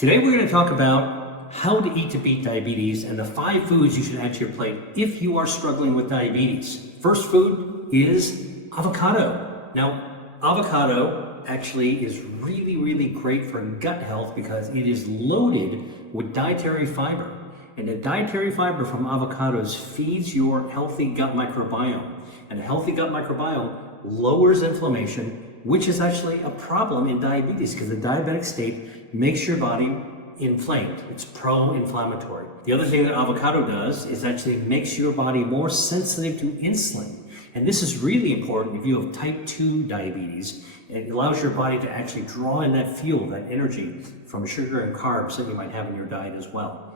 Today we're going to talk about how to eat to beat diabetes and the 5 foods you should add to your plate if you are struggling with diabetes. First food is avocado. Now, avocado actually is really great for gut health because it is loaded with dietary fiber. And the dietary fiber from avocados feeds your healthy gut microbiome. And a healthy gut microbiome lowers inflammation, which is actually a problem in diabetes because the diabetic state makes your body inflamed. It's pro-inflammatory. The other thing that avocado does is actually makes your body more sensitive to insulin. And this is really important if you have type 2 diabetes. It allows your body to actually draw in that fuel, that energy from sugar and carbs that you might have in your diet as well.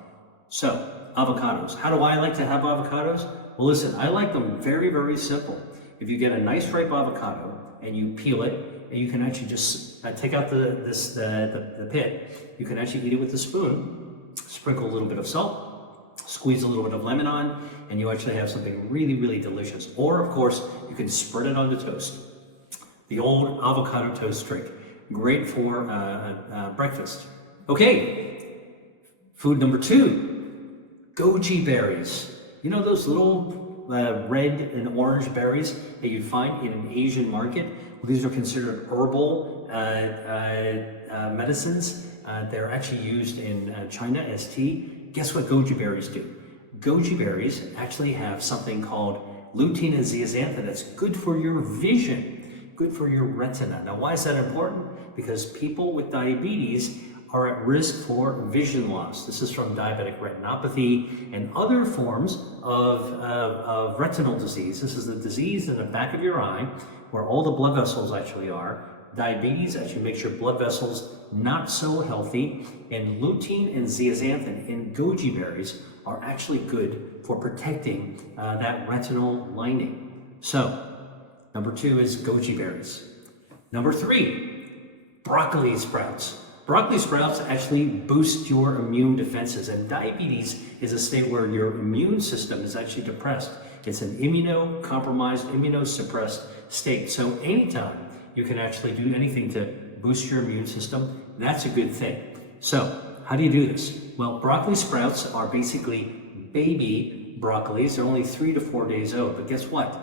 So, avocados. How do I like to have avocados? Well, listen, I like them very simple. If you get a nice ripe avocado and you peel it, and you can actually just take out the pit. You can actually eat it with a spoon, sprinkle a little bit of salt, squeeze a little bit of lemon on, and you actually have something really delicious. Or, of course, you can spread it on the toast. The old avocado toast trick. Great for breakfast. Okay, food number 2, goji berries. You know those little red and orange berries that you find in an Asian market? Well, these are considered herbal medicines. They're actually used in China as tea. Guess what goji berries do? Goji berries actually have something called lutein and zeaxanthin that's good for your vision, good for your retina. Now, why is that important? Because people with diabetes are at risk for vision loss. This is from diabetic retinopathy and other forms of retinal disease. This is the disease in the back of your eye where all the blood vessels actually are. Diabetes actually makes your blood vessels not so healthy, and lutein and zeaxanthin in goji berries are actually good for protecting that retinal lining. So, number 2 is goji berries. Number 3, broccoli sprouts. Broccoli sprouts actually boost your immune defenses, and diabetes is a state where your immune system is actually depressed. It's an immunocompromised, immunosuppressed state. So anytime you can actually do anything to boost your immune system, that's a good thing. So how do you do this? Well, broccoli sprouts are basically baby broccolis. They're only 3 to 4 days old, but guess what?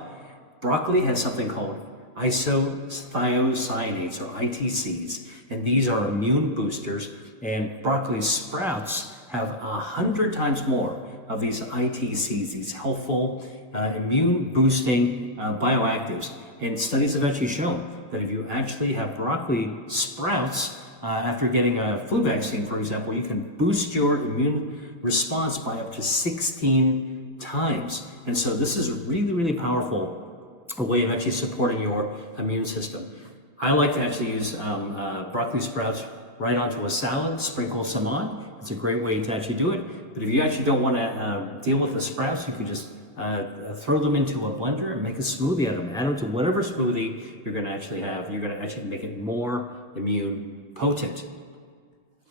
Broccoli has something called isothiocyanates or ITCs. And these are immune boosters, and broccoli sprouts have 100 times more of these ITCs, these helpful immune boosting bioactives. And studies have actually shown that if you actually have broccoli sprouts after getting a flu vaccine, for example, you can boost your immune response by up to 16 times. And so this is really powerful, a way of actually supporting your immune system. I like to actually use broccoli sprouts right onto a salad, sprinkle some on. It's a great way to actually do it. But if you actually don't want to deal with the sprouts, you could just throw them into a blender and make a smoothie out of them. Add them to whatever smoothie you're going to actually have. You're going to actually make it more immune potent.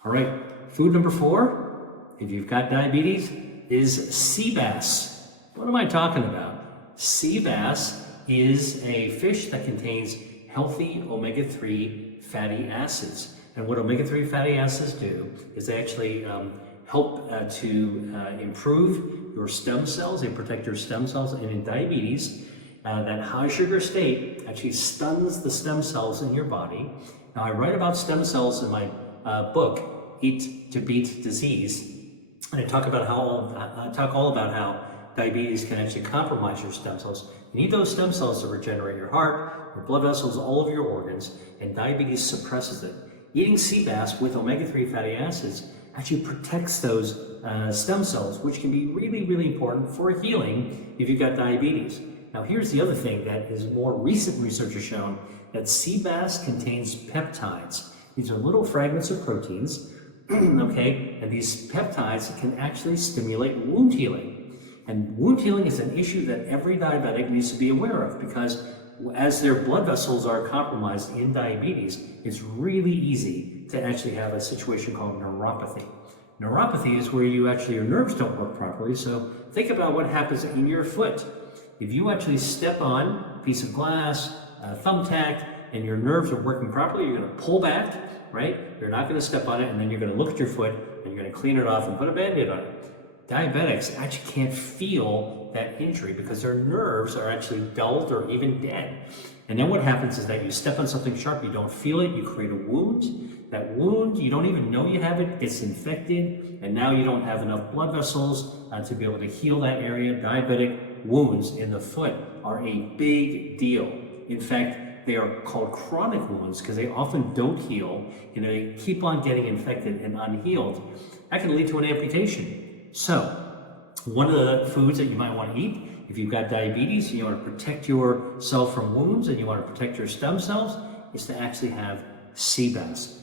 All right, food number 4, if you've got diabetes, is sea bass. What am I talking about? Sea bass is a fish that contains healthy omega-3 fatty acids. And what omega-3 fatty acids do is they actually help to improve your stem cells. They protect your stem cells. And in diabetes, that high sugar state actually stuns the stem cells in your body. Now, I write about stem cells in my book, Eat to Beat Disease. And I talk all about how diabetes can actually compromise your stem cells. You need those stem cells to regenerate your heart, your blood vessels, all of your organs, and diabetes suppresses it. Eating sea bass with omega-3 fatty acids actually protects those stem cells, which can be really important for healing if you've got diabetes. Now, here's the other thing that is more recent research has shown, that sea bass contains peptides. These are little fragments of proteins, okay, and these peptides can actually stimulate wound healing. And wound healing is an issue that every diabetic needs to be aware of, because as their blood vessels are compromised in diabetes, it's really easy to actually have a situation called neuropathy. Neuropathy is where your nerves don't work properly. So think about what happens in your foot. If you actually step on a piece of glass, a thumbtack, and your nerves are working properly, you're going to pull back, right? You're not going to step on it, and then you're going to look at your foot, and you're going to clean it off and put a Band-Aid on it. Diabetics actually can't feel that injury because their nerves are actually dulled or even dead. And then what happens is that you step on something sharp, you don't feel it, you create a wound. That wound, you don't even know you have it, gets infected, and now you don't have enough blood vessels to be able to heal that area. Diabetic wounds in the foot are a big deal. In fact, they are called chronic wounds because they often don't heal. You know, they keep on getting infected and unhealed. That can lead to an amputation. So, one of the foods that you might want to eat if you've got diabetes and you want to protect yourself from wounds and you want to protect your stem cells is to actually have sea bass.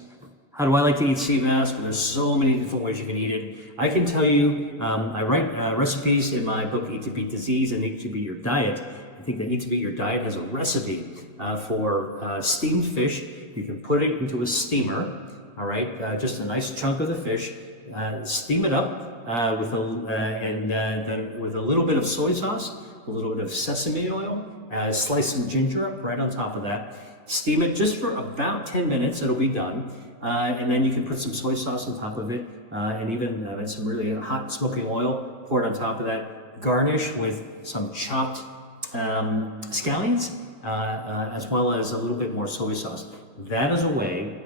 How do I like to eat sea bass? Well, there's so many different ways you can eat it. I can tell you, I write recipes in my book, Eat to Beat Disease and Eat to Beat Your Diet. I think that Eat to Beat Your Diet has a recipe for steamed fish. You can put it into a steamer, all right? Just a nice chunk of the fish. Steam it up with a little bit of soy sauce, a little bit of sesame oil, slice some ginger up right on top of that. Steam it just for about 10 minutes, it'll be done. And then you can put some soy sauce on top of it, and even some really hot smoking oil, pour it on top of that. Garnish with some chopped scallions, as well as a little bit more soy sauce. That is a way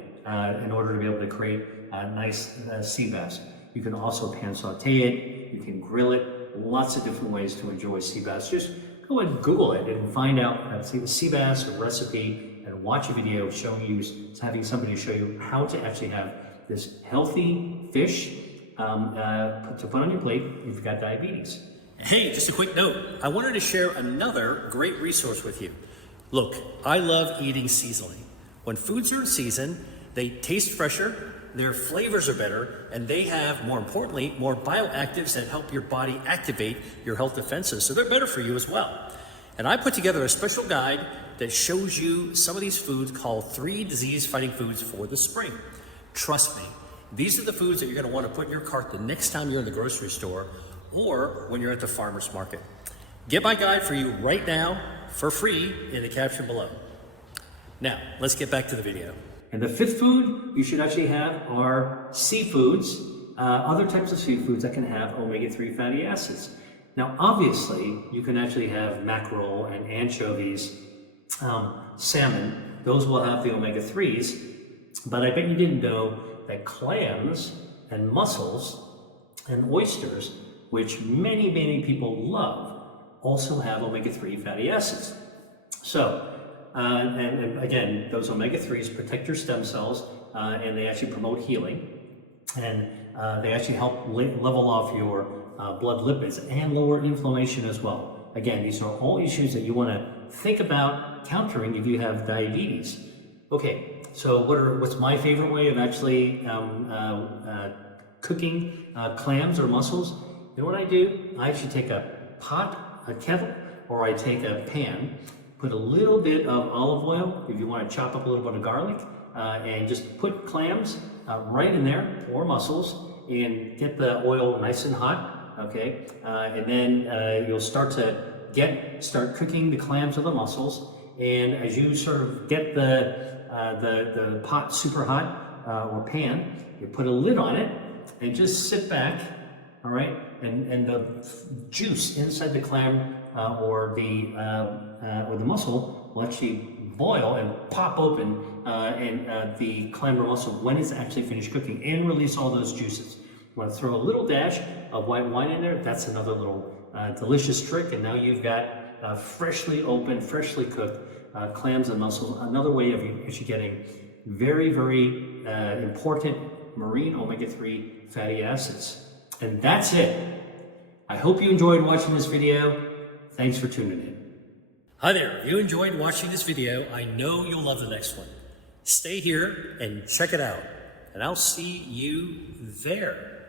in order to be able to create a nice sea bass. You can also pan saute it, you can grill it, lots of different ways to enjoy sea bass. Just go ahead and Google it and find out sea bass recipe and watch a video showing you, having somebody show you how to actually have this healthy fish to put on your plate if you've got diabetes. Hey, just a quick note. I wanted to share another great resource with you. Look, I love eating seasonally. When foods are in season, they taste fresher, their flavors are better, and they have, more importantly, more bioactives that help your body activate your health defenses, so they're better for you as well. And I put together a special guide that shows you some of these foods called 3 disease-fighting foods for the spring. Trust me, these are the foods that you're going to want to put in your cart the next time you're in the grocery store or when you're at the farmer's market. Get my guide for you right now for free in the caption below. Now, let's get back to the video. And the 5th food you should actually have are seafoods, other types of seafoods that can have omega-3 fatty acids. Now, obviously, you can actually have mackerel and anchovies, salmon. Those will have the omega-3s, but I bet you didn't know that clams and mussels and oysters, which many, many people love, also have omega-3 fatty acids. So, and again, those omega-3s protect your stem cells, and they actually promote healing, and they actually help level off your blood lipids and lower inflammation as well. Again, these are all issues that you want to think about countering if you have diabetes. Okay, so what's my favorite way of actually cooking clams or mussels? You know what I do? I actually take a pot, a kettle, or I take a pan, put a little bit of olive oil, if you want to chop up a little bit of garlic, and just put clams right in there, or mussels, and get the oil nice and hot, okay? And then you'll start cooking the clams or the mussels, and as you sort of get the pot super hot, or pan, you put a lid on it, and just sit back, all right? And the juice inside the clam or the mussel will actually boil and pop open the clam or mussel when it's actually finished cooking and release all those juices. You want to throw a little dash of white wine in there. That's another little delicious trick. And now you've got freshly opened, freshly cooked clams and mussels. Another way of actually getting very, very important marine omega-3 fatty acids. And that's it. I hope you enjoyed watching this video. Thanks for tuning in. Hi there. If you enjoyed watching this video, I know you'll love the next one. Stay here and check it out. And I'll see you there.